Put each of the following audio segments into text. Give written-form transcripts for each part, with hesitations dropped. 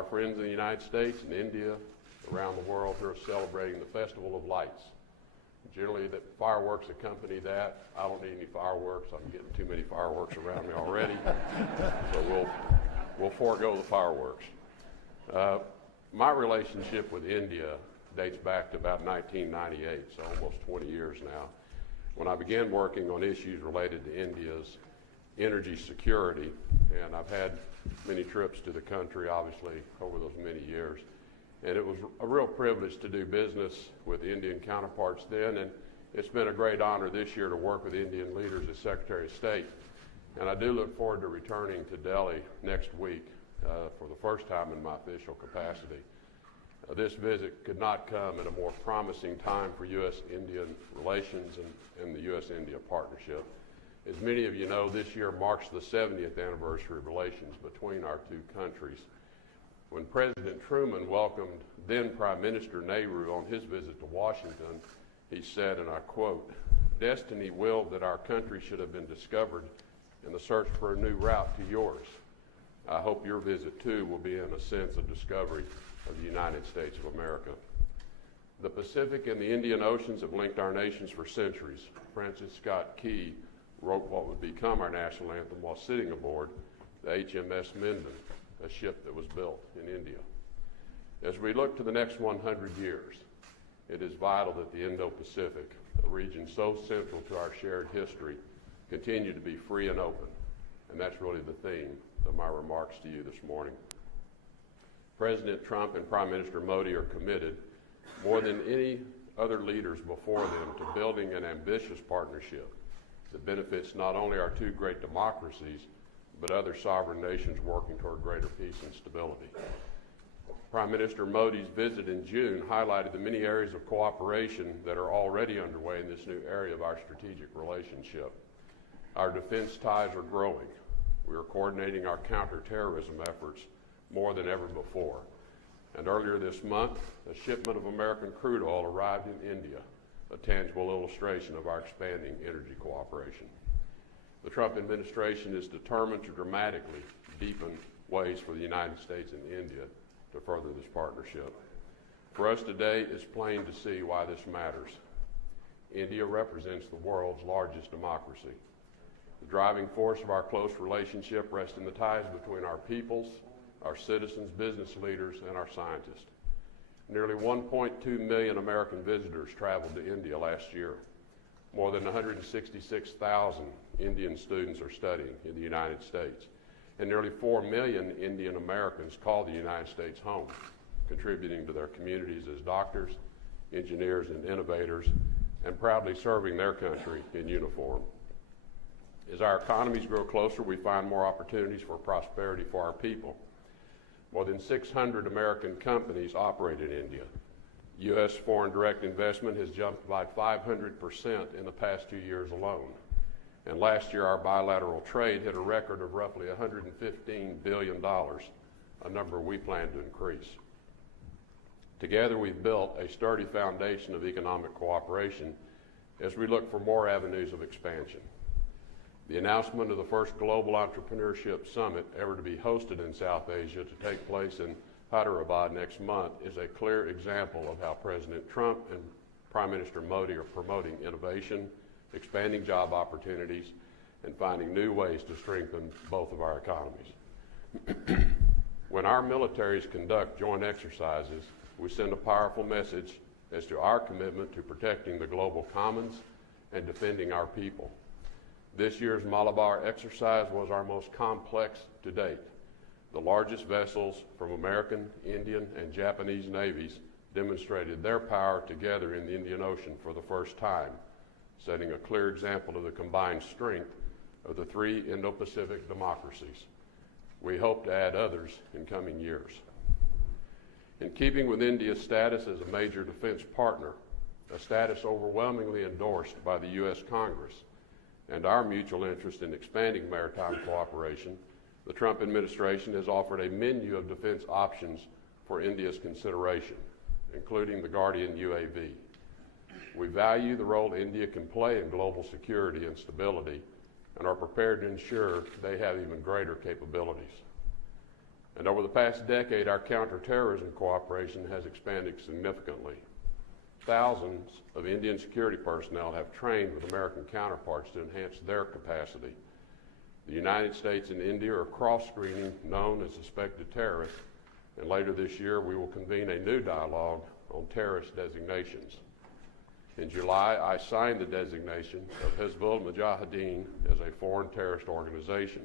our friends in the United States and India, around the world who are celebrating the Festival of Lights. Generally, the fireworks accompany that. I don't need any fireworks. I'm getting too many fireworks around me already. So we'll forego the fireworks. My relationship with India dates back to about 1998, so almost 20 years now, when I began working on issues related to India's energy security. And I've had many trips to the country, obviously, over those many years. And it was a real privilege to do business with Indian counterparts then, and it's been a great honor this year to work with Indian leaders as Secretary of State. And I do look forward to returning to Delhi next week for the first time in my official capacity. This visit could not come at a more promising time for U.S.-Indian relations and the U.S.-India partnership. As many of you know, this year marks the 70th anniversary of relations between our two countries. When President Truman welcomed then Prime Minister Nehru on his visit to Washington, he said, and I quote, "Destiny willed that our country should have been discovered in the search for a new route to yours. I hope your visit, too, will be in a sense of discovery of the United States of America." The Pacific and the Indian Oceans have linked our nations for centuries. Francis Scott Key wrote what would become our national anthem while sitting aboard the HMS Minden, a ship that was built in India. As we look to the next 100 years, it is vital that the Indo-Pacific, a region so central to our shared history, continue to be free and open. And that's really the theme of my remarks to you this morning. President Trump and Prime Minister Modi are committed, more than any other leaders before them, to building an ambitious partnership that benefits not only our two great democracies, but other sovereign nations working toward greater peace and stability. Prime Minister Modi's visit in June highlighted the many areas of cooperation that are already underway in this new area of our strategic relationship. Our defense ties are growing. We are coordinating our counterterrorism efforts more than ever before. And earlier this month, a shipment of American crude oil arrived in India, a tangible illustration of our expanding energy cooperation. The Trump administration is determined to dramatically deepen ways for the United States and India to further this partnership. For us today, it's plain to see why this matters. India represents the world's largest democracy. The driving force of our close relationship rests in the ties between our peoples, our citizens, business leaders, and our scientists. Nearly 1.2 million American visitors traveled to India last year. More than 166,000 Indian students are studying in the United States. And nearly 4 million Indian Americans call the United States home, contributing to their communities as doctors, engineers, and innovators, and proudly serving their country in uniform. As our economies grow closer, we find more opportunities for prosperity for our people. More than 600 American companies operate in India. U.S. foreign direct investment has jumped by 500% in the past 2 years alone. And last year, our bilateral trade hit a record of roughly $115 billion, a number we plan to increase. Together, we've built a sturdy foundation of economic cooperation as we look for more avenues of expansion. The announcement of the first Global Entrepreneurship Summit ever to be hosted in South Asia to take place in Hyderabad next month is a clear example of how President Trump and Prime Minister Modi are promoting innovation, expanding job opportunities, and finding new ways to strengthen both of our economies. When our militaries conduct joint exercises, we send a powerful message as to our commitment to protecting the global commons and defending our people. This year's Malabar exercise was our most complex to date. The largest vessels from American, Indian, and Japanese navies demonstrated their power together in the Indian Ocean for the first time, setting a clear example of the combined strength of the three Indo-Pacific democracies. We hope to add others in coming years. In keeping with India's status as a major defense partner, a status overwhelmingly endorsed by the U.S. Congress, and our mutual interest in expanding maritime cooperation, the Trump administration has offered a menu of defense options for India's consideration, including the Guardian UAV. We value the role India can play in global security and stability and are prepared to ensure they have even greater capabilities. And over the past decade, our counterterrorism cooperation has expanded significantly. Thousands of Indian security personnel have trained with American counterparts to enhance their capacity. The United States and India are cross-screening known as suspected terrorists, and later this year we will convene a new dialogue on terrorist designations. In July, I signed the designation of Hizbul Mujahideen as a foreign terrorist organization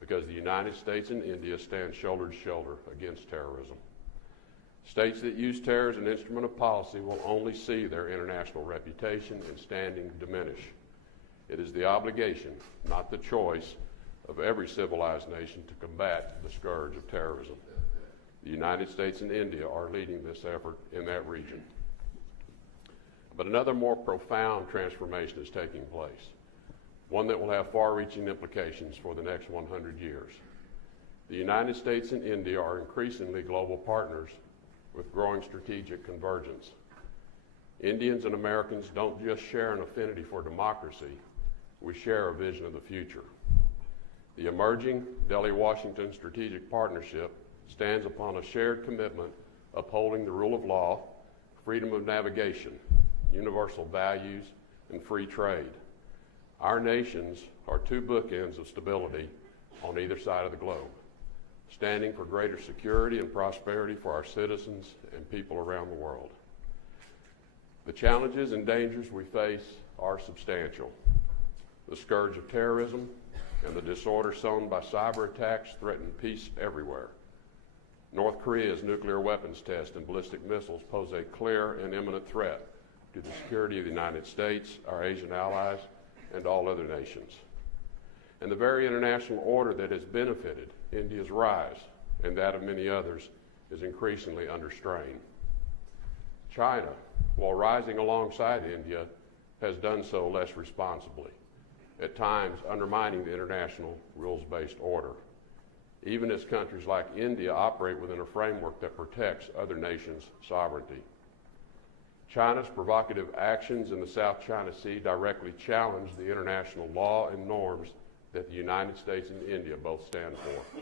because the United States and India stand shoulder to shoulder against terrorism. States that use terror as an instrument of policy will only see their international reputation and standing diminish. It is the obligation, not the choice, of every civilized nation to combat the scourge of terrorism. The United States and India are leading this effort in that region. But another more profound transformation is taking place, one that will have far-reaching implications for the next 100 years. The United States and India are increasingly global partners with growing strategic convergence. Indians and Americans don't just share an affinity for democracy, we share a vision of the future. The emerging Delhi-Washington Strategic Partnership stands upon a shared commitment upholding the rule of law, freedom of navigation, universal values, and free trade. Our nations are two bookends of stability on either side of the globe, standing for greater security and prosperity for our citizens and people around the world. The challenges and dangers we face are substantial. The scourge of terrorism and the disorder sown by cyber attacks threaten peace everywhere. North Korea's nuclear weapons test and ballistic missiles pose a clear and imminent threat to the security of the United States, our Asian allies, and all other nations. And the very international order that has benefited India's rise and that of many others is increasingly under strain. China, while rising alongside India, has done so less responsibly, at times undermining the international rules-based order, even as countries like India operate within a framework that protects other nations' sovereignty. China's provocative actions in the South China Sea directly challenge the international law and norms that the United States and India both stand for.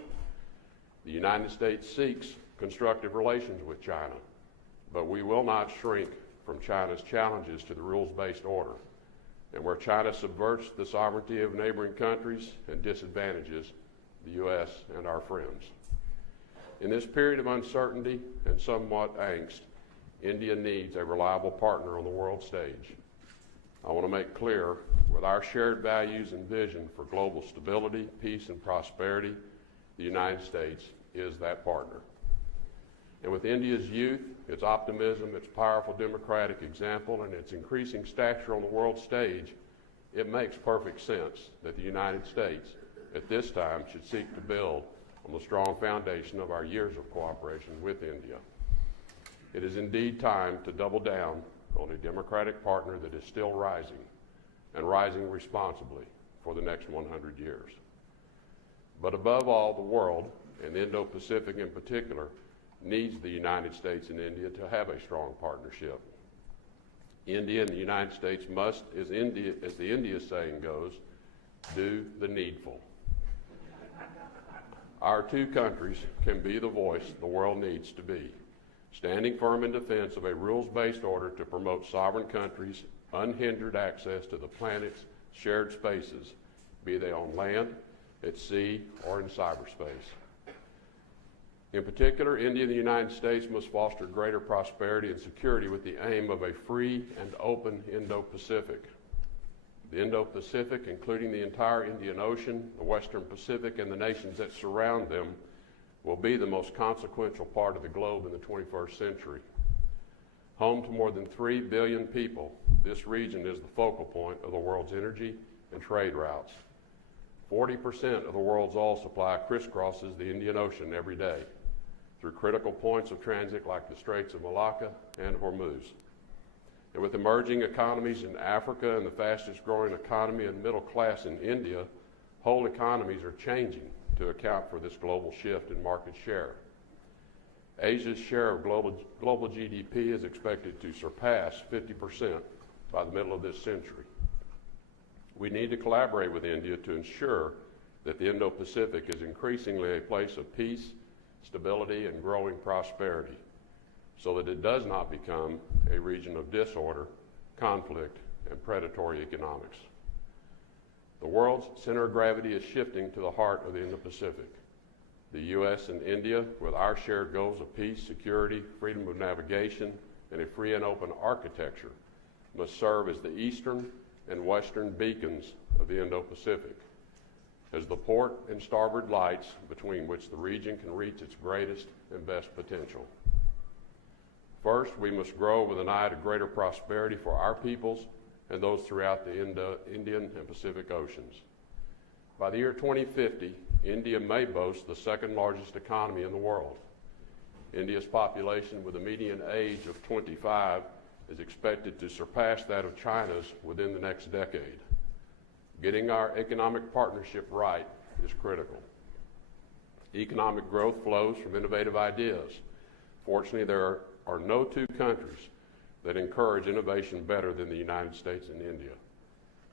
The United States seeks constructive relations with China, but we will not shrink from China's challenges to the rules-based order, and where China subverts the sovereignty of neighboring countries and disadvantages the U.S. and our friends. In this period of uncertainty and somewhat angst, India needs a reliable partner on the world stage. I want to make clear, with our shared values and vision for global stability, peace, and prosperity, the United States is that partner. And with India's youth, its optimism, its powerful democratic example, and its increasing stature on the world stage, it makes perfect sense that the United States, at this time, should seek to build on the strong foundation of our years of cooperation with India. It is indeed time to double down on a democratic partner that is still rising, and rising responsibly for the next 100 years. But above all, the world, and the Indo-Pacific in particular, needs the United States and India to have a strong partnership. India and the United States must, as the India saying goes, do the needful. Our two countries can be the voice the world needs to be, standing firm in defense of a rules-based order to promote sovereign countries' unhindered access to the planet's shared spaces, be they on land, at sea, or in cyberspace. In particular, India and the United States must foster greater prosperity and security with the aim of a free and open Indo-Pacific. The Indo-Pacific, including the entire Indian Ocean, the Western Pacific, and the nations that surround them, will be the most consequential part of the globe in the 21st century. Home to more than 3 billion people, this region is the focal point of the world's energy and trade routes. 40% of the world's oil supply crisscrosses the Indian Ocean every day through critical points of transit like the Straits of Malacca and Hormuz. And with emerging economies in Africa and the fastest growing economy and middle class in India, whole economies are changing to account for this global shift in market share. Asia's share of global GDP is expected to surpass 50% by the middle of this century. We need to collaborate with India to ensure that the Indo-Pacific is increasingly a place of peace, stability, and growing prosperity, so that it does not become a region of disorder, conflict, and predatory economics. The world's center of gravity is shifting to the heart of the Indo-Pacific. The U.S. and India, with our shared goals of peace, security, freedom of navigation, and a free and open architecture, must serve as the eastern and western beacons of the Indo-Pacific, as the port and starboard lights between which the region can reach its greatest and best potential. First, we must grow with an eye to greater prosperity for our peoples and those throughout the Indian and Pacific Oceans. By the year 2050, India may boast the second largest economy in the world. India's population, with a median age of 25, is expected to surpass that of China's within the next decade. Getting our economic partnership right is critical. Economic growth flows from innovative ideas. Fortunately, there are no two countries that encourage innovation better than the United States and India.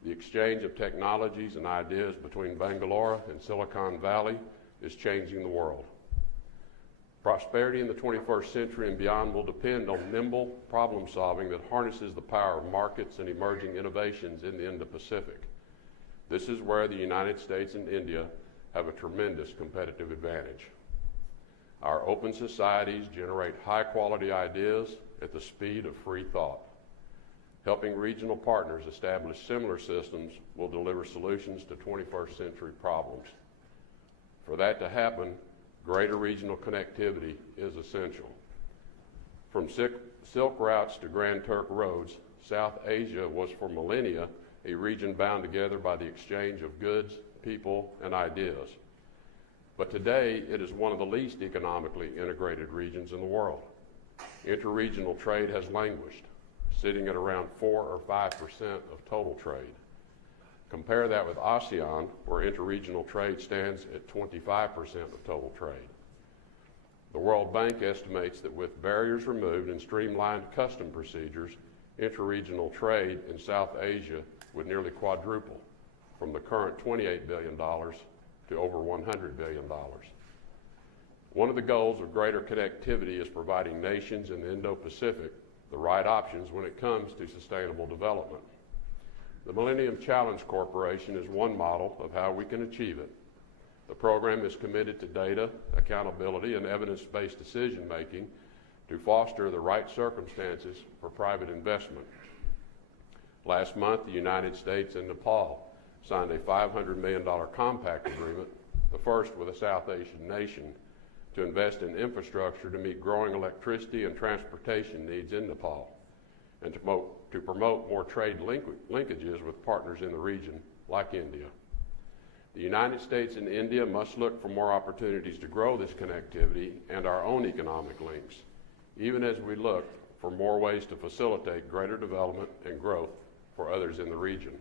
The exchange of technologies and ideas between Bangalore and Silicon Valley is changing the world. Prosperity in the 21st century and beyond will depend on nimble problem solving that harnesses the power of markets and emerging innovations in the Indo-Pacific. This is where the United States and India have a tremendous competitive advantage. Our open societies generate high-quality ideas at the speed of free thought. Helping regional partners establish similar systems will deliver solutions to 21st century problems. For that to happen, greater regional connectivity is essential. From Silk routes to Grand Trunk roads, South Asia was for millennia a region bound together by the exchange of goods, people, and ideas. But today, it is one of the least economically integrated regions in the world. Interregional trade has languished, sitting at around 4 or 5% of total trade. Compare that with ASEAN, where interregional trade stands at 25% of total trade. The World Bank estimates that with barriers removed and streamlined custom procedures, interregional trade in South Asia would nearly quadruple, from the current $28 billion to over $100 billion. One of the goals of greater connectivity is providing nations in the Indo-Pacific the right options when it comes to sustainable development. The Millennium Challenge Corporation is one model of how we can achieve it. The program is committed to data, accountability, and evidence-based decision-making to foster the right circumstances for private investment. Last month, the United States and Nepal signed a $500 million compact agreement, the first with a South Asian nation, to invest in infrastructure to meet growing electricity and transportation needs in Nepal, and to promote more trade linkages with partners in the region, like India. The United States and India must look for more opportunities to grow this connectivity and our own economic links, even as we look for more ways to facilitate greater development and growth for others in the region.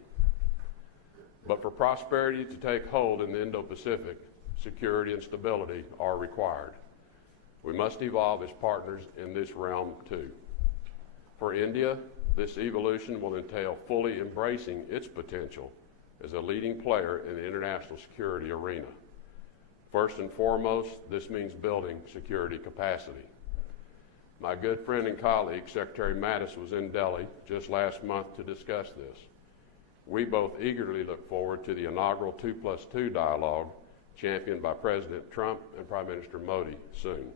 But for prosperity to take hold in the Indo-Pacific, security and stability are required. We must evolve as partners in this realm too. For India, this evolution will entail fully embracing its potential as a leading player in the international security arena. First and foremost, this means building security capacity. My good friend and colleague, Secretary Mattis, was in Delhi just last month to discuss this. We both eagerly look forward to the inaugural 2+2 dialogue championed by President Trump and Prime Minister Modi soon.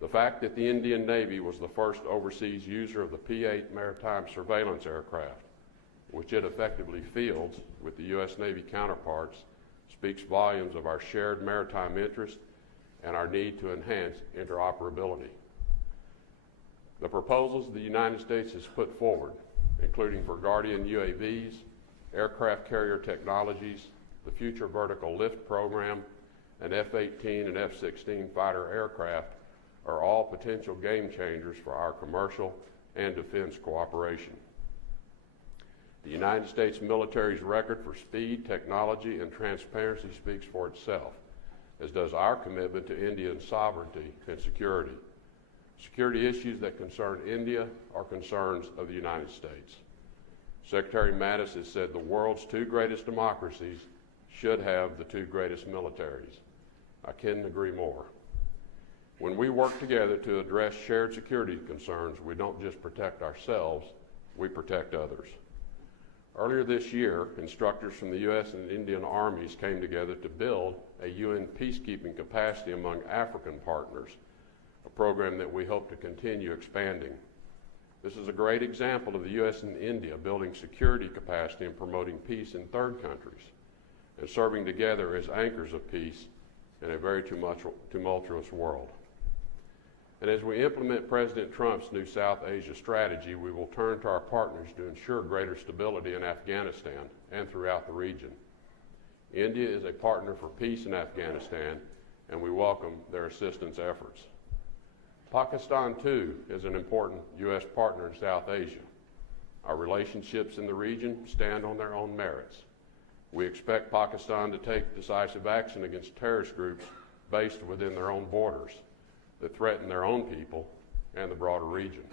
The fact that the Indian Navy was the first overseas user of the P-8 maritime surveillance aircraft, which it effectively fields with the U.S. Navy counterparts, speaks volumes of our shared maritime interest and our need to enhance interoperability. The proposals the United States has put forward, including for Guardian UAVs, aircraft carrier technologies, the Future Vertical Lift Program, and F-18 and F-16 fighter aircraft, are all potential game changers for our commercial and defense cooperation. The United States military's record for speed, technology, and transparency speaks for itself, as does our commitment to Indian sovereignty and security. Security issues that concern India are concerns of the United States. Secretary Mattis has said the world's two greatest democracies should have the two greatest militaries. I couldn't agree more. When we work together to address shared security concerns, we don't just protect ourselves, we protect others. Earlier this year, instructors from the U.S. and Indian armies came together to build a UN peacekeeping capacity among African partners, a program that we hope to continue expanding. This is a great example of the U.S. and India building security capacity and promoting peace in third countries and serving together as anchors of peace in a very tumultuous world. And as we implement President Trump's new South Asia strategy, we will turn to our partners to ensure greater stability in Afghanistan and throughout the region. India is a partner for peace in Afghanistan, and we welcome their assistance efforts. Pakistan, too, is an important U.S. partner in South Asia. Our relationships in the region stand on their own merits. We expect Pakistan to take decisive action against terrorist groups based within their own borders that threaten their own people and the broader region.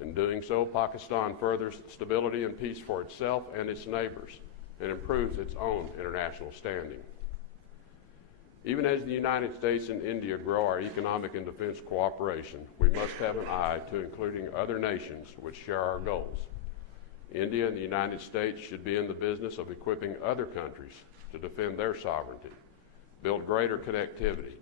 In doing so, Pakistan furthers stability and peace for itself and its neighbors and improves its own international standing. Even as the United States and India grow our economic and defense cooperation, we must have an eye to including other nations which share our goals. India and the United States should be in the business of equipping other countries to defend their sovereignty, build greater connectivity,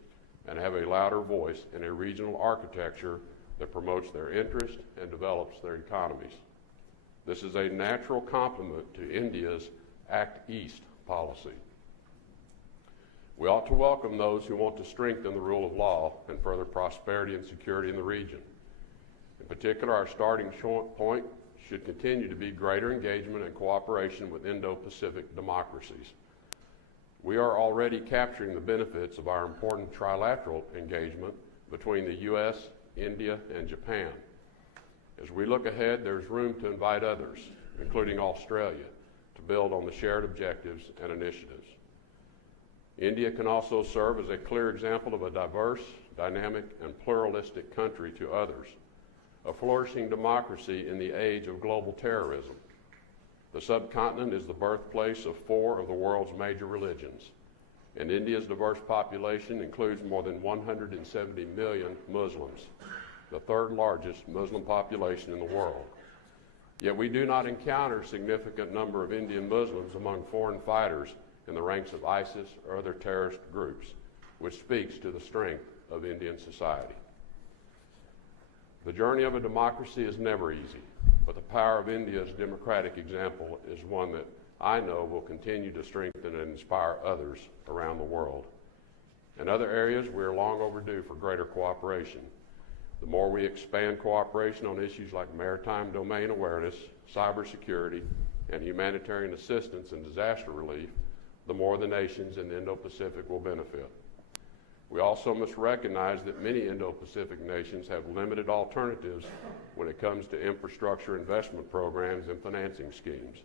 and have a louder voice in a regional architecture that promotes their interest and develops their economies. This is a natural complement to India's Act East policy. We ought to welcome those who want to strengthen the rule of law and further prosperity and security in the region. In particular, our starting point should continue to be greater engagement and cooperation with Indo-Pacific democracies. We are already capturing the benefits of our important trilateral engagement between the U.S., India, and Japan. As we look ahead, there's room to invite others, including Australia, to build on the shared objectives and initiatives. India can also serve as a clear example of a diverse, dynamic, and pluralistic country to others, a flourishing democracy in the age of global terrorism. The subcontinent is the birthplace of 4 of the world's major religions, and India's diverse population includes more than 170 million Muslims, the 3rd largest Muslim population in the world. Yet we do not encounter a significant number of Indian Muslims among foreign fighters in the ranks of ISIS or other terrorist groups, which speaks to the strength of Indian society. The journey of a democracy is never easy, but the power of India's democratic example is one that I know will continue to strengthen and inspire others around the world. In other areas, we are long overdue for greater cooperation. The more we expand cooperation on issues like maritime domain awareness, cybersecurity, and humanitarian assistance and disaster relief, the more the nations in the Indo-Pacific will benefit. We also must recognize that many Indo-Pacific nations have limited alternatives when it comes to infrastructure investment programs and financing schemes,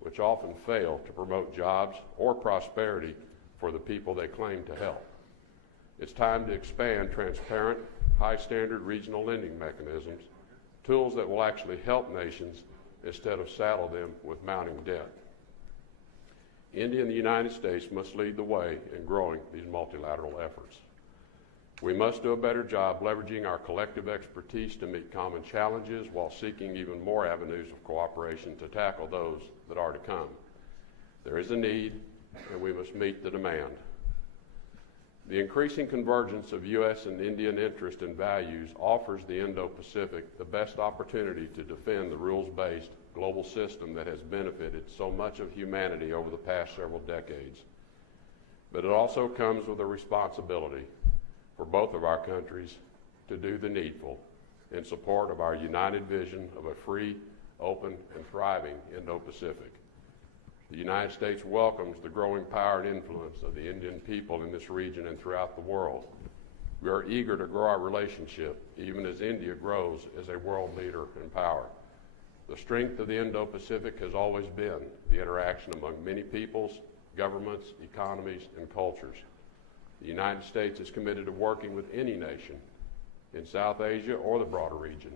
which often fail to promote jobs or prosperity for the people they claim to help. It's time to expand transparent, high-standard regional lending mechanisms, tools that will actually help nations instead of saddle them with mounting debt. India and the United States must lead the way in growing these multilateral efforts. We must do a better job leveraging our collective expertise to meet common challenges while seeking even more avenues of cooperation to tackle those that are to come. There is a need, and we must meet the demand. The increasing convergence of U.S. and Indian interest and values offers the Indo-Pacific the best opportunity to defend the rules-based global system that has benefited so much of humanity over the past several decades. But it also comes with a responsibility for both of our countries to do the needful in support of our united vision of a free, open, and thriving Indo-Pacific. The United States welcomes the growing power and influence of the Indian people in this region and throughout the world. We are eager to grow our relationship, even as India grows as a world leader in power. The strength of the Indo-Pacific has always been the interaction among many peoples, governments, economies, and cultures. The United States is committed to working with any nation in South Asia or the broader region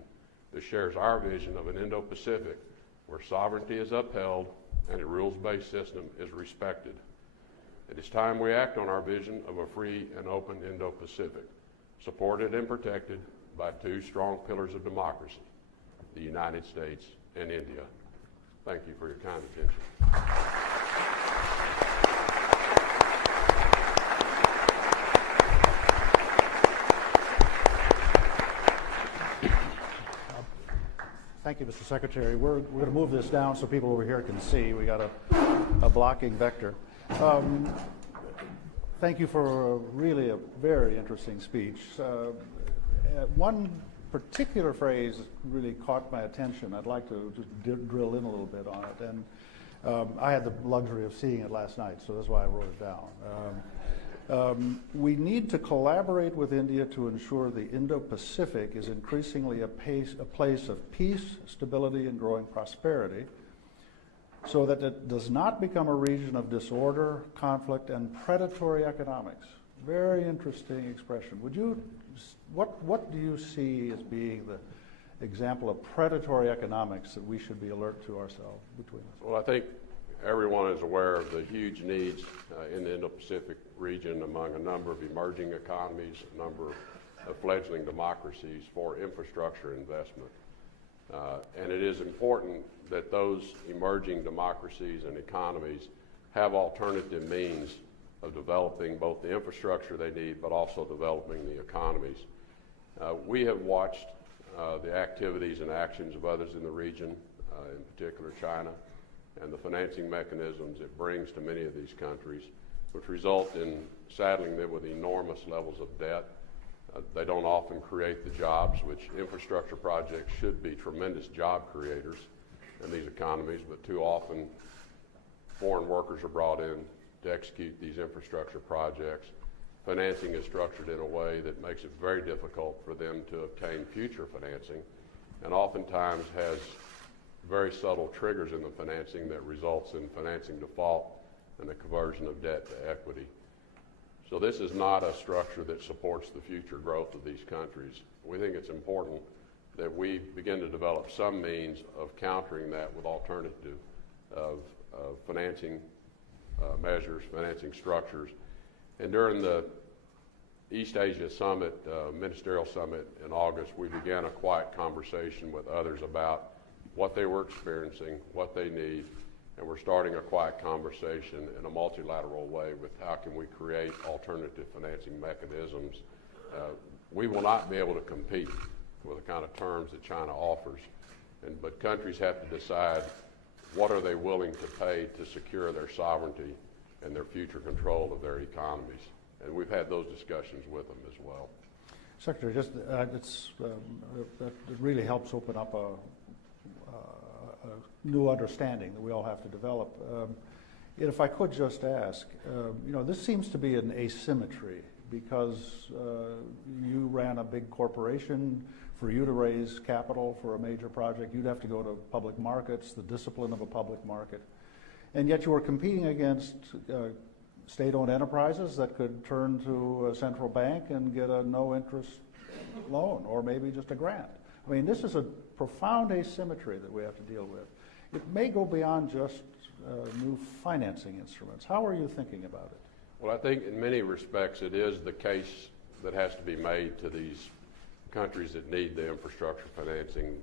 that shares our vision of an Indo-Pacific where sovereignty is upheld and a rules-based system is respected. It is time we act on our vision of a free and open Indo-Pacific supported and protected by two strong pillars of democracy, the United States and India. Thank you for your kind attention. Thank you, Mr. Secretary. We're going to move this down so people over here can see. We got a blocking vector. Thank you for really a very interesting speech. One particular phrase really caught my attention. I'd like to just drill in a little bit on it. And I had the luxury of seeing it last night, so that's why I wrote it down. We need to collaborate with India to ensure the Indo-Pacific is increasingly a place of peace, stability, and growing prosperity, so that it does not become a region of disorder, conflict, and predatory economics. Very interesting expression. What do you see as being the example of predatory economics that we should be alert to ourselves between us? Well, I think everyone is aware of the huge needs in the Indo-Pacific region among a number of emerging economies, a number of fledgling democracies for infrastructure investment. And it is important that those emerging democracies and economies have alternative means of developing both the infrastructure they need, but also developing the economies. We have watched the activities and actions of others in the region, in particular China, and the financing mechanisms it brings to many of these countries, which result in saddling them with enormous levels of debt. They don't often create the jobs, which infrastructure projects should be tremendous job creators in these economies, but too often foreign workers are brought in to execute these infrastructure projects. Financing is structured in a way that makes it very difficult for them to obtain future financing, and oftentimes has very subtle triggers in the financing that results in financing default and the conversion of debt to equity. So this is not a structure that supports the future growth of these countries. We think it's important that we begin to develop some means of countering that with alternative of financing measures, financing structures. And during the East Asia Summit, Ministerial Summit in August, we began a quiet conversation with others about what they were experiencing, what they need, and we're starting a quiet conversation in a multilateral way with how can we create alternative financing mechanisms. We will not be able to compete with the kind of terms that China offers, but countries have to decide what are they willing to pay to secure their sovereignty and their future control of their economies. And we've had those discussions with them as well. Secretary, just that really helps open up a new understanding that we all have to develop. If I could just ask, this seems to be an asymmetry because you ran a big corporation. For you to raise capital for a major project, you'd have to go to public markets, the discipline of a public market. And yet you were competing against state-owned enterprises that could turn to a central bank and get a no-interest loan or maybe just a grant. I mean, this is a profound asymmetry that we have to deal with. It may go beyond just new financing instruments. How are you thinking about it? Well, I think in many respects it is the case that has to be made to these countries that need the infrastructure financing,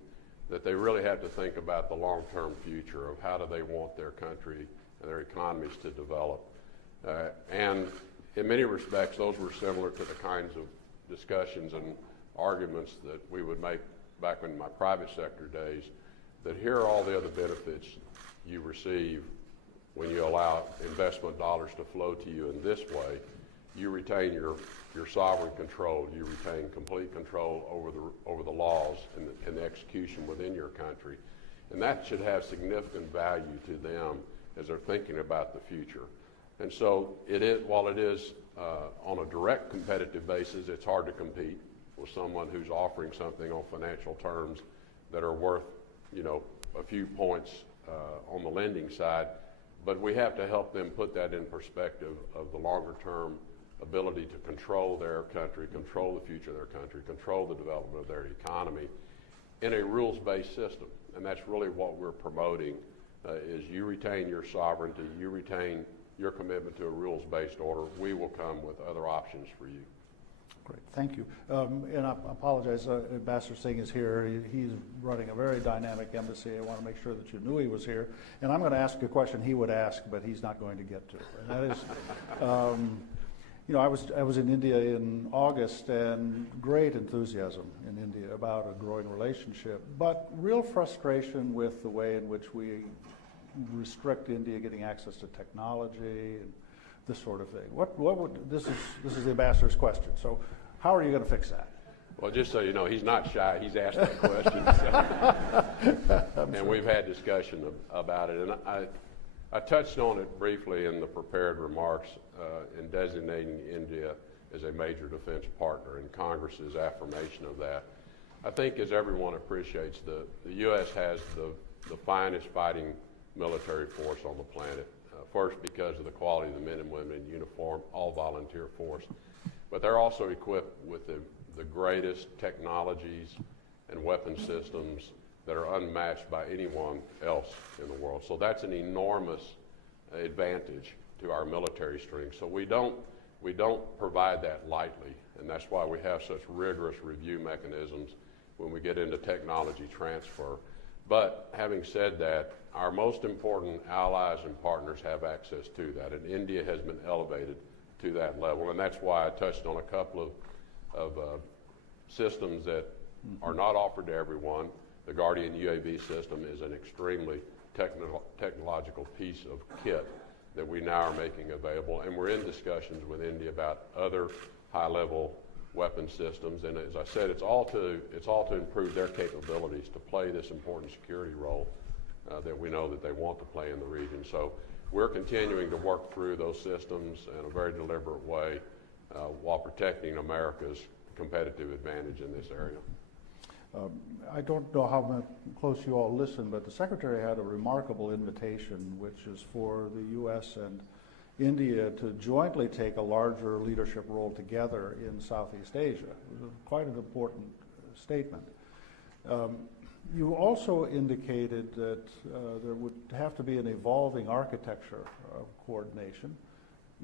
that they really have to think about the long-term future of how do they want their country and their economies to develop. And in many respects, those were similar to the kinds of discussions and arguments that we would make back in my private sector days, that here are all the other benefits you receive when you allow investment dollars to flow to you in this way. You retain your sovereign control. You retain complete control over the laws and the execution within your country. And that should have significant value to them as they're thinking about the future. And so while it is on a direct competitive basis, it's hard to compete with someone who's offering something on financial terms that are worth, a few points on the lending side. But we have to help them put that in perspective of the longer term ability to control their country, control the future of their country, control the development of their economy in a rules-based system. And that's really what we're promoting, is you retain your sovereignty, you retain your commitment to a rules-based order. We will come with other options for you. Great, thank you. And I apologize, Ambassador Singh is here. He's running a very dynamic embassy. I want to make sure that you knew he was here. And I'm going to ask a question he would ask, but he's not going to get to. And that is, you know, I was in India in August, and great enthusiasm in India about a growing relationship, but real frustration with the way in which we restrict India getting access to technology and this sort of thing. What would this is the ambassador's question. So, how are you going to fix that? Well, just so you know, he's not shy. He's asked that question, and we've had discussion about it. And I touched on it briefly in the prepared remarks in designating India as a major defense partner, and Congress's affirmation of that. I think, as everyone appreciates, the U.S. has the finest fighting military force on the planet. First, because of the quality of the men and women in uniform, all volunteer force. But they're also equipped with the greatest technologies and weapon systems that are unmatched by anyone else in the world. So that's an enormous advantage to our military strength. So we don't provide that lightly, and that's why we have such rigorous review mechanisms when we get into technology transfer. But having said that, our most important allies and partners have access to that, and India has been elevated to that level, and that's why I touched on a couple of systems that are not offered to everyone. The Guardian UAV system is an extremely technological piece of kit that we now are making available, and we're in discussions with India about other high-level weapon systems, and as I said, it's all to improve their capabilities to play this important security role that we know that they want to play in the region. So we're continuing to work through those systems in a very deliberate way while protecting America's competitive advantage in this area. I don't know how close you all listen, but the Secretary had a remarkable invitation, which is for the U.S. and India to jointly take a larger leadership role together in Southeast Asia. It was quite an important statement. You also indicated that there would have to be an evolving architecture of coordination.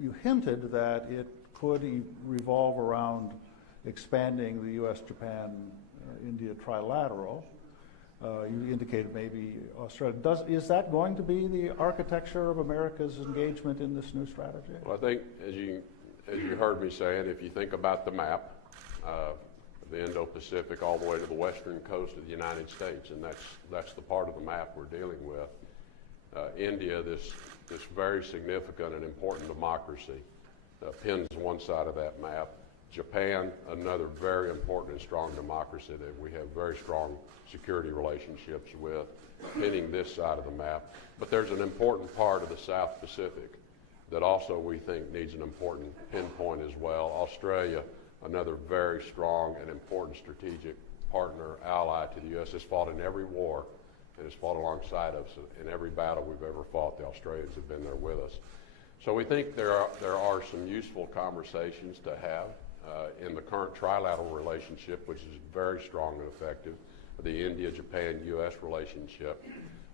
You hinted that it could revolve around expanding the U.S., Japan, India trilateral. You indicated maybe Australia. Is that going to be the architecture of America's engagement in this new strategy? Well, I think, as you heard me saying, if you think about the map, the Indo-Pacific all the way to the western coast of the United States, and that's the part of the map we're dealing with. India, this very significant and important democracy, pins one side of that map. Japan, another very important and strong democracy that we have very strong security relationships with, pinning this side of the map. But there's an important part of the South Pacific that also we think needs an important pinpoint as well. Australia, another very strong and important strategic partner, ally to the U.S., has fought in every war and has fought alongside us in every battle we've ever fought. The Australians have been there with us. So we think there are some useful conversations to have in the current trilateral relationship, which is very strong and effective, the India-Japan-U.S. relationship.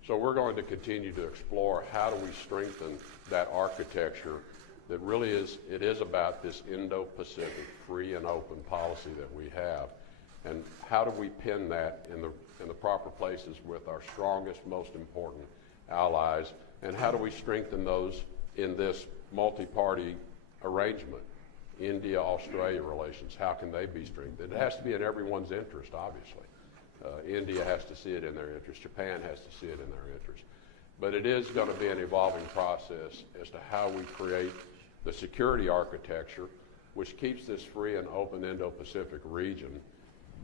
So we're going to continue to explore how do we strengthen that architecture that really is about this Indo-Pacific free and open policy that we have, and how do we pin that in the proper places with our strongest, most important allies, and how do we strengthen those in this multi-party arrangement? India-Australia relations, how can they be strengthened? It has to be in everyone's interest, obviously. India has to see it in their interest. Japan has to see it in their interest. But it is going to be an evolving process as to how we create the security architecture which keeps this free and open Indo-Pacific region,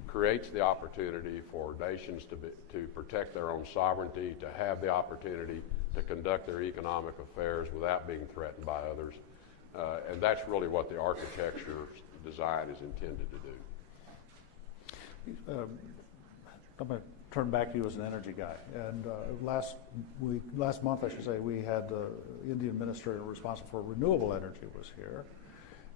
creates the opportunity for nations to protect their own sovereignty, to have the opportunity to conduct their economic affairs without being threatened by others. And that's really what the architecture design is intended to do. I'm going to turn back to you as an energy guy. And last month, I should say, we had the Indian minister responsible for renewable energy was here.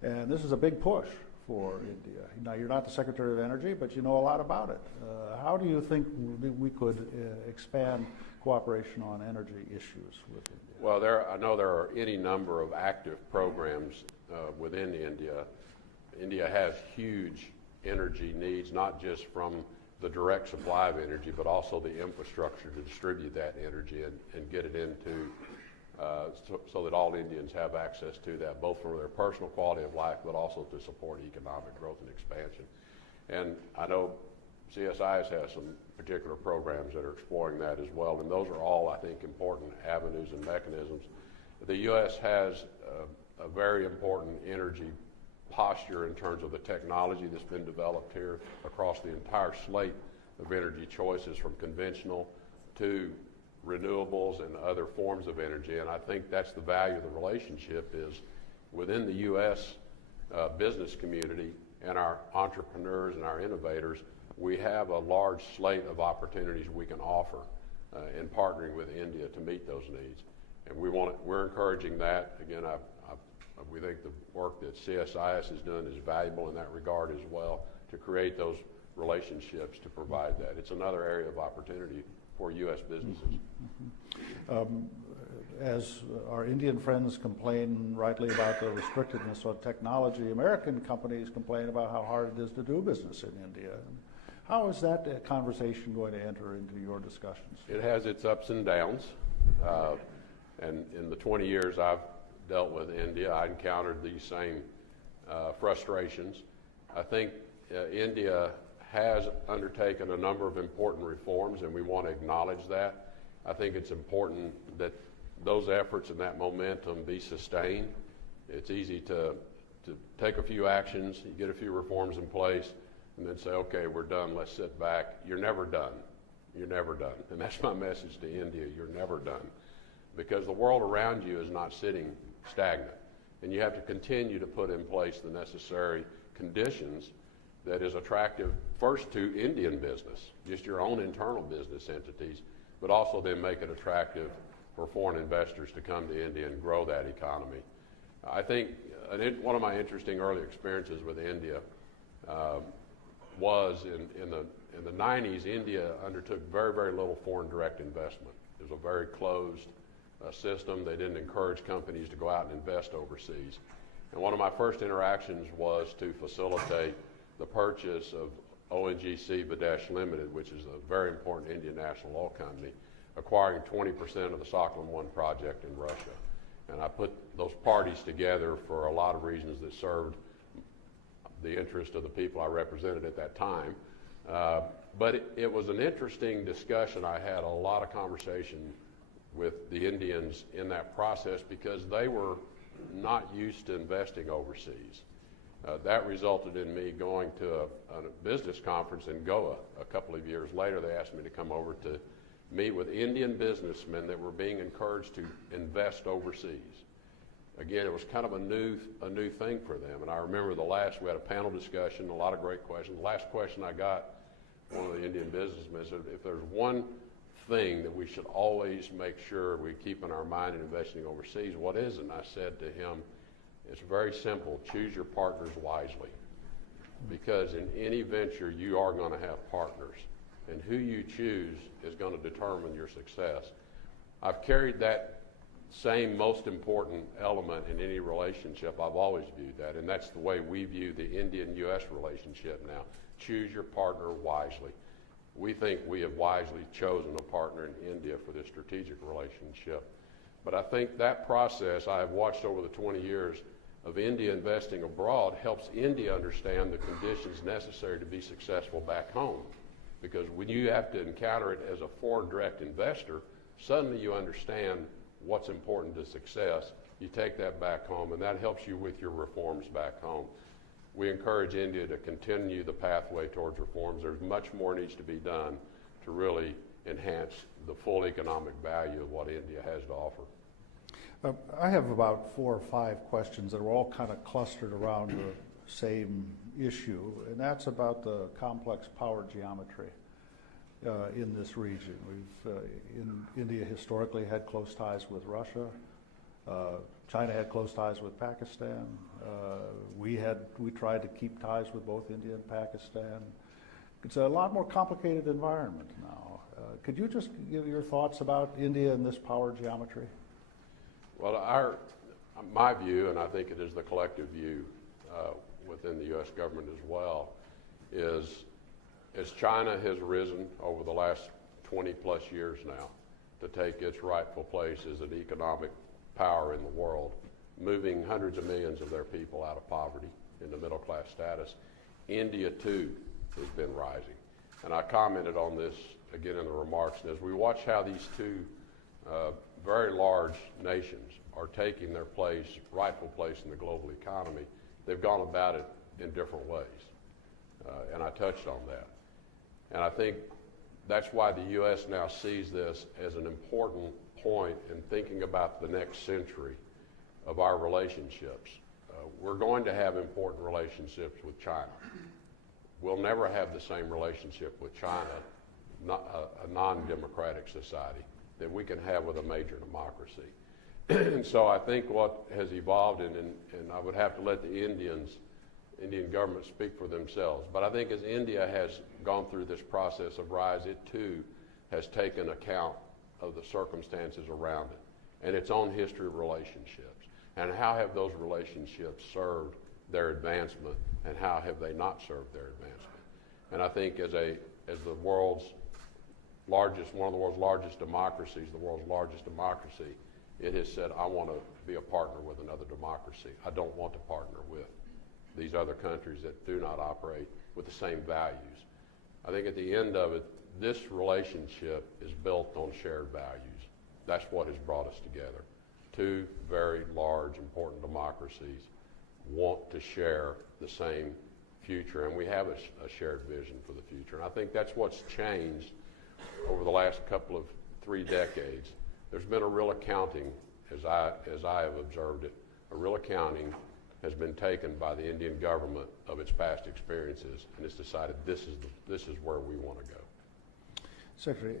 And this is a big push for India. Now, you're not the Secretary of Energy, but you know a lot about it. How do you think we could expand cooperation on energy issues with India? Well, I know there are any number of active programs within India India has huge energy needs, not just from the direct supply of energy, but also the infrastructure to distribute that energy and get it into, so that all Indians have access to that, both for their personal quality of life, but also to support economic growth and expansion. And I know CSIS has some particular programs that are exploring that as well, and those are all, I think, important avenues and mechanisms. The U.S. has a very important energy posture in terms of the technology that's been developed here across the entire slate of energy choices, from conventional to renewables and other forms of energy. And I think that's the value of the relationship, is within the U.S. Business community and our entrepreneurs and our innovators, we have a large slate of opportunities we can offer in partnering with India to meet those needs. And we're encouraging that. Again, we think the work that CSIS is doing is valuable in that regard as well, to create those relationships to provide that. It's another area of opportunity for U.S. businesses. As our Indian friends complain rightly about the restrictiveness of technology, American companies complain about how hard it is to do business in India. How is that conversation going to enter into your discussions? It has its ups and downs. And in the 20 years I've dealt with India, I encountered these same frustrations. I think India has undertaken a number of important reforms, and we want to acknowledge that. I think it's important that those efforts and that momentum be sustained. It's easy to take a few actions, you get a few reforms in place, and then say, okay, we're done, let's sit back. You're never done. You're never done. And that's my message to India, you're never done. Because the world around you is not sitting stagnant. And you have to continue to put in place the necessary conditions that is attractive first to Indian business, just your own internal business entities, but also then make it attractive for foreign investors to come to India and grow that economy. I think one of my interesting early experiences with India was in the 90s. India undertook very, very little foreign direct investment. It was a very closed system. They didn't encourage companies to go out and invest overseas. And one of my first interactions was to facilitate the purchase of ONGC Videsh Limited, which is a very important Indian national oil company, acquiring 20% of the Sakhalin 1 project in Russia. And I put those parties together for a lot of reasons that served the interest of the people I represented at that time. But it was an interesting discussion. I had a lot of conversation with the Indians in that process because they were not used to investing overseas. That resulted in me going to a business conference in Goa a couple of years later. They asked me to come over to meet with Indian businessmen that were being encouraged to invest overseas. Again, it was kind of a new thing for them. And I remember we had a panel discussion, a lot of great questions. The last question I got, one of the Indian businessmen said, if there's one thing that we should always make sure we keep in our mind in investing overseas, what is it? And I said to him, it's very simple, choose your partners wisely. Because in any venture, you are going to have partners. And who you choose is going to determine your success. I've carried that same most important element in any relationship. I've always viewed that, and that's the way we view the Indian-U.S. relationship now. Choose your partner wisely. We think we have wisely chosen a partner in India for this strategic relationship. But I think that process I have watched over the 20 years of India investing abroad helps India understand the conditions necessary to be successful back home. Because when you have to encounter it as a foreign direct investor, suddenly you understand what's important to success. You take that back home, and that helps you with your reforms back home. We encourage India to continue the pathway towards reforms. There's much more needs to be done to really enhance the full economic value of what India has to offer. I have about 4 or 5 questions that are all kind of clustered around the same issue, and that's about the complex power geometry in this region. We've India historically had close ties with Russia. China had close ties with Pakistan. We tried to keep ties with both India and Pakistan. It's a lot more complicated environment now. Could you just give your thoughts about India and this power geometry? Well, my view, and I think it is the collective view, within the U.S. government as well, is as China has risen over the last 20 plus years now to take its rightful place as an economic power in the world, moving hundreds of millions of their people out of poverty into middle class status, India too has been rising. And I commented on this again in the remarks, and as we watch how these two very large nations are taking their place, rightful place in the global economy, they've gone about it in different ways. And I touched on that. And I think that's why the U.S. now sees this as an important point in thinking about the next century of our relationships. We're going to have important relationships with China. We'll never have the same relationship with China, a non-democratic society, that we can have with a major democracy. And so I think what has evolved, and I would have to let the Indian government speak for themselves, but I think as India has gone through this process of rise, it too has taken account of the circumstances around it and its own history of relationships. And how have those relationships served their advancement, and how have they not served their advancement? And I think as the world's largest, one of the world's largest democracies, the world's largest democracy, it has said, I want to be a partner with another democracy. I don't want to partner with these other countries that do not operate with the same values. I think at the end of it, this relationship is built on shared values. That's what has brought us together. Two very large, important democracies want to share the same future, and we have a shared vision for the future. And I think that's what's changed over the last couple of 3 decades. There's been a real accounting, as I have observed it, a real accounting has been taken by the Indian government of its past experiences, and it's decided this is where we want to go. Secretary,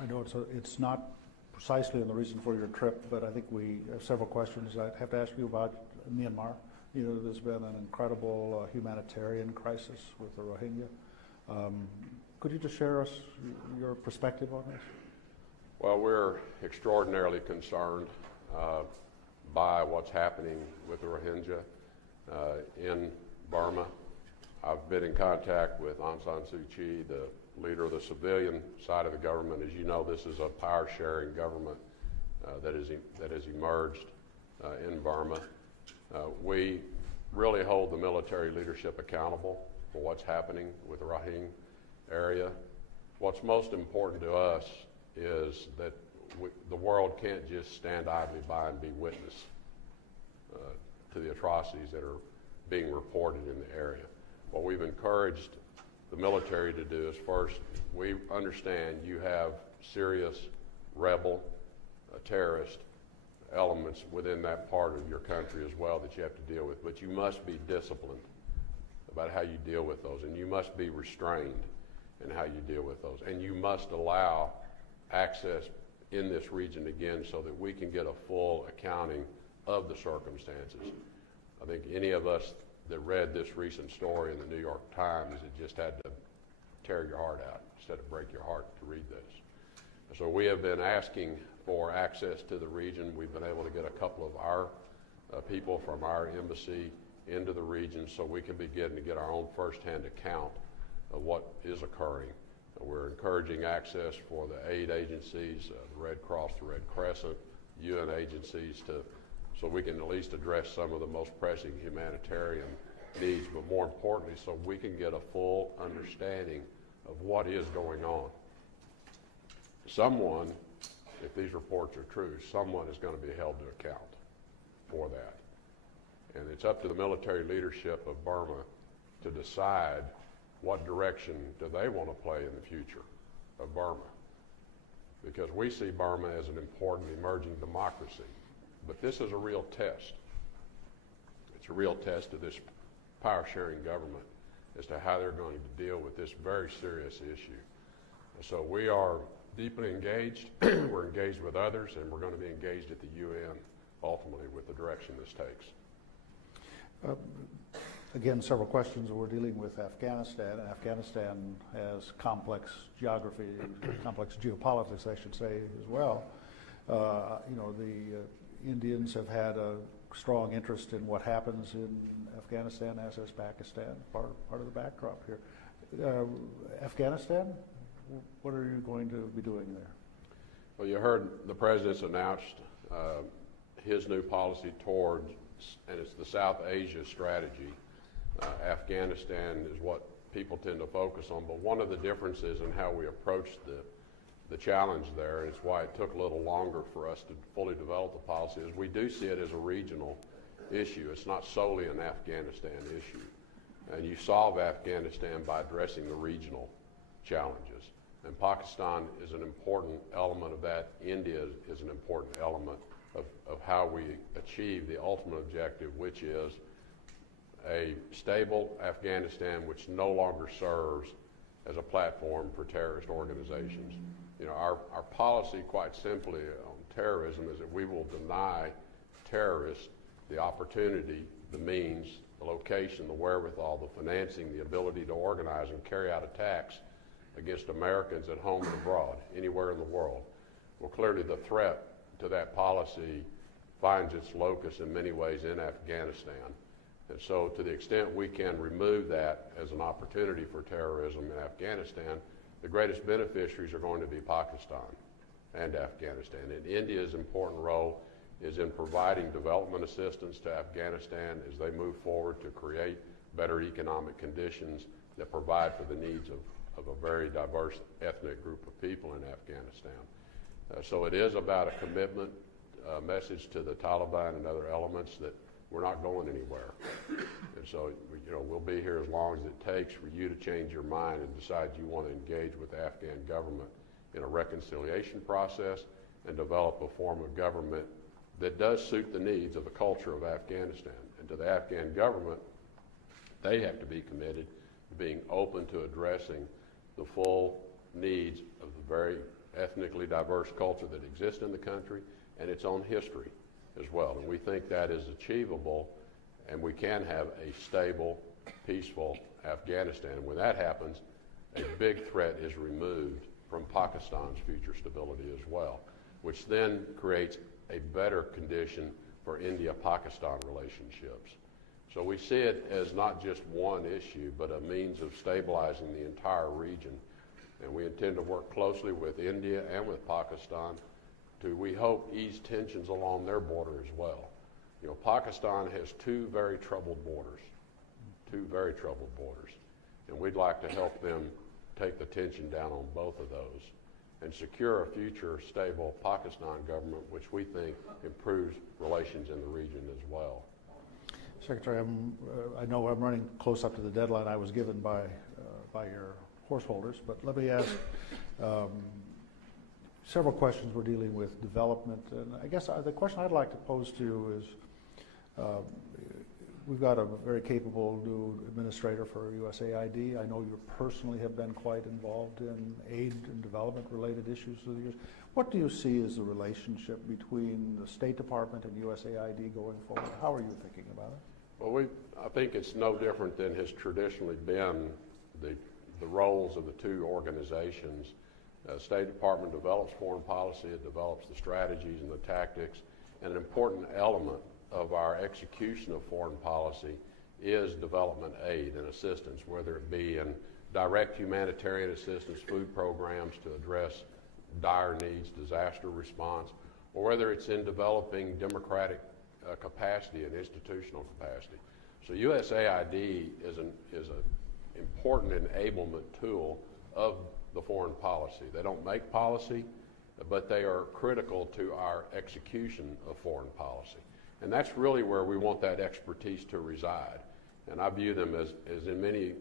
I know it's not precisely on the reason for your trip, but I think we have several questions. I have to ask you about Myanmar. You know, there's been an incredible humanitarian crisis with the Rohingya. Could you just share us your perspective on this? Well, we're extraordinarily concerned by what's happening with the Rohingya in Burma. I've been in contact with Aung San Suu Kyi, the leader of the civilian side of the government. As you know, this is a power-sharing government that has emerged in Burma. We really hold the military leadership accountable for what's happening with the Rohingya area. What's most important to us is that the world can't just stand idly by and be witness to the atrocities that are being reported in the area. What we've encouraged the military to do is, first, we understand you have serious rebel, terrorist elements within that part of your country as well that you have to deal with, but you must be disciplined about how you deal with those, and you must be restrained in how you deal with those, and you must allow access in this region again so that we can get a full accounting of the circumstances. I think any of us that read this recent story in the New York Times, it just had to tear your heart out instead of break your heart to read this. So we have been asking for access to the region. We've been able to get a couple of our people from our embassy into the region so we can begin to get our own firsthand account of what is occurring. We're encouraging access for the aid agencies, the Red Cross, the Red Crescent, UN agencies, so we can at least address some of the most pressing humanitarian needs, but more importantly, so we can get a full understanding of what is going on. Someone, if these reports are true, someone is going to be held to account for that. And it's up to the military leadership of Burma to decide what direction do they want to play in the future of Burma. Because we see Burma as an important emerging democracy. But this is a real test. It's a real test of this power-sharing government as to how they're going to deal with this very serious issue. So we are deeply engaged. We're engaged with others, and we're going to be engaged at the UN ultimately with the direction this takes. Again, several questions. We're dealing with Afghanistan. Afghanistan has complex geography, complex geopolitics, I should say, as well. The Indians have had a strong interest in what happens in Afghanistan, as is Pakistan, part of the backdrop here. Afghanistan, what are you going to be doing there? Well, you heard the President's announced his new policy towards, and it's the South Asia strategy. Afghanistan is what people tend to focus on, but one of the differences in how we approach the challenge there, and it's why it took a little longer for us to fully develop the policy, is we do see it as a regional issue. It's not solely an Afghanistan issue. And you solve Afghanistan by addressing the regional challenges. And Pakistan is an important element of that. India is an important element of how we achieve the ultimate objective, which is a stable Afghanistan which no longer serves as a platform for terrorist organizations. You know, our policy, quite simply, on terrorism is that we will deny terrorists the opportunity, the means, the location, the wherewithal, the financing, the ability to organize and carry out attacks against Americans at home and abroad, anywhere in the world. Well, clearly the threat to that policy finds its locus in many ways in Afghanistan. And so to the extent we can remove that as an opportunity for terrorism in Afghanistan, the greatest beneficiaries are going to be Pakistan and Afghanistan. And India's important role is in providing development assistance to Afghanistan as they move forward to create better economic conditions that provide for the needs of a very diverse ethnic group of people in Afghanistan. So it is about a commitment message to the Taliban and other elements that we're not going anywhere. And so, you know, we'll be here as long as it takes for you to change your mind and decide you want to engage with the Afghan government in a reconciliation process and develop a form of government that does suit the needs of the culture of Afghanistan. And to the Afghan government, they have to be committed to being open to addressing the full needs of the very ethnically diverse culture that exists in the country and its own history as well. And we think that is achievable, and we can have a stable, peaceful Afghanistan. When that happens, a big threat is removed from Pakistan's future stability as well, which then creates a better condition for India-Pakistan relationships. So we see it as not just one issue, but a means of stabilizing the entire region. And we intend to work closely with India and with Pakistan to, we hope, ease tensions along their border as well. You know, Pakistan has two very troubled borders. And we'd like to help them take the tension down on both of those and secure a future stable Pakistan government, which we think improves relations in the region as well. Secretary, I know I'm running close up to the deadline I was given by your horse holders, but let me ask several questions. We're dealing with development, and I guess the question I'd like to pose to you is, we've got a very capable new administrator for USAID. I know you personally have been quite involved in aid and development related issues through the years. What do you see as the relationship between the State Department and USAID going forward? How are you thinking about it? Well, I think it's no different than has traditionally been the roles of the two organizations. State Department develops foreign policy, it develops the strategies and the tactics, and an important element of our execution of foreign policy is development aid and assistance, whether it be in direct humanitarian assistance, food programs to address dire needs, disaster response, or whether it's in developing democratic capacity and institutional capacity. So USAID is an important enablement tool of the foreign policy. They don't make policy, but they are critical to our execution of foreign policy. And that's really where we want that expertise to reside. And I view them as in many,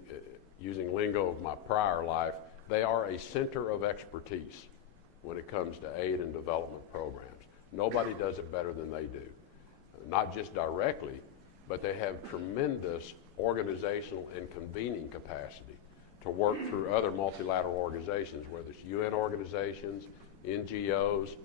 using lingo of my prior life, they are a center of expertise when it comes to aid and development programs. Nobody does it better than they do. Not just directly, but they have tremendous organizational and convening capacity to work through other multilateral organizations, whether it's UN organizations, NGOs,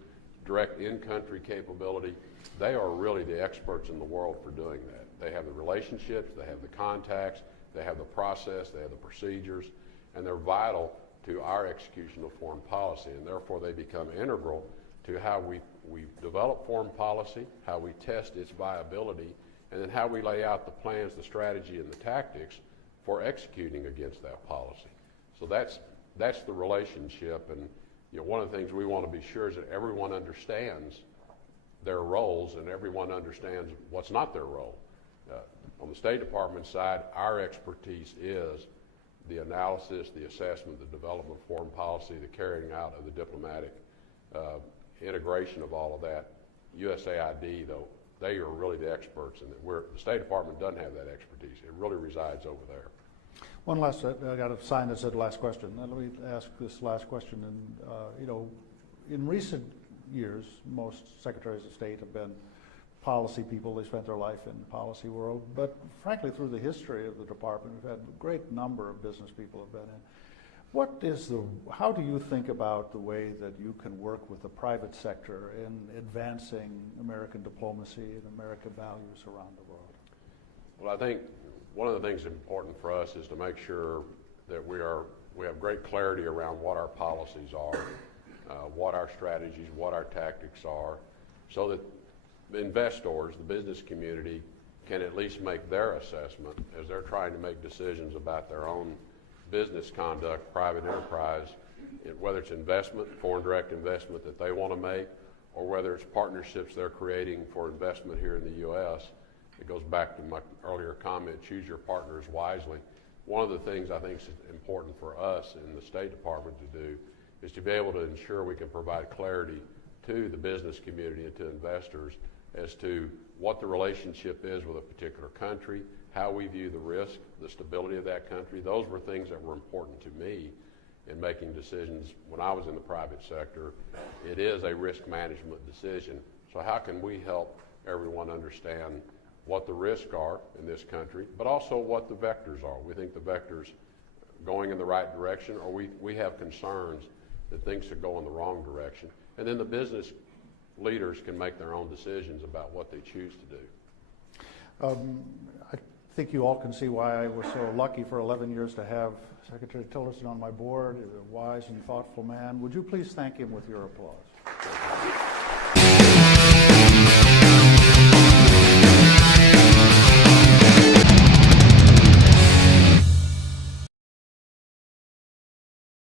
direct in-country capability. They are really the experts in the world for doing that. They have the relationships, they have the contacts, they have the process, they have the procedures, and they're vital to our execution of foreign policy, and therefore they become integral to how we develop foreign policy, how we test its viability, and then how we lay out the plans, the strategy, and the tactics for executing against that policy. So that's the relationship, and one of the things we want to be sure is that everyone understands their roles and everyone understands what's not their role. On the State Department side, our expertise is the analysis, the assessment, the development of foreign policy, the carrying out of the diplomatic integration of all of that. USAID, though, they are really the experts, and the State Department doesn't have that expertise. It really resides over there. One last, I got a sign that said last question. Let me ask this last question. And in recent years, most secretaries of state have been policy people. They spent their life in the policy world. But frankly, through the history of the department, we've had a great number of business people have been in. How do you think about the way that you can work with the private sector in advancing American diplomacy and American values around the world? Well, I think one of the things important for us is to make sure that we have great clarity around what our policies are, what our strategies, what our tactics are, so that the investors, the business community, can at least make their assessment as they're trying to make decisions about their own business conduct, private enterprise, whether it's investment, foreign direct investment that they want to make, or whether it's partnerships they're creating for investment here in the U.S. It goes back to my earlier comment, choose your partners wisely. One of the things I think is important for us in the State Department to do is to be able to ensure we can provide clarity to the business community and to investors as to what the relationship is with a particular country, how we view the risk, the stability of that country. Those were things that were important to me in making decisions when I was in the private sector. It is a risk management decision. So how can we help everyone understand what the risks are in this country, but also what the vectors are? We think the vectors going in the right direction, or we have concerns that things could go in the wrong direction. And then the business leaders can make their own decisions about what they choose to do. I think you all can see why I was so lucky for 11 years to have Secretary Tillerson on my board. He's a wise and thoughtful man. Would you please thank him with your applause?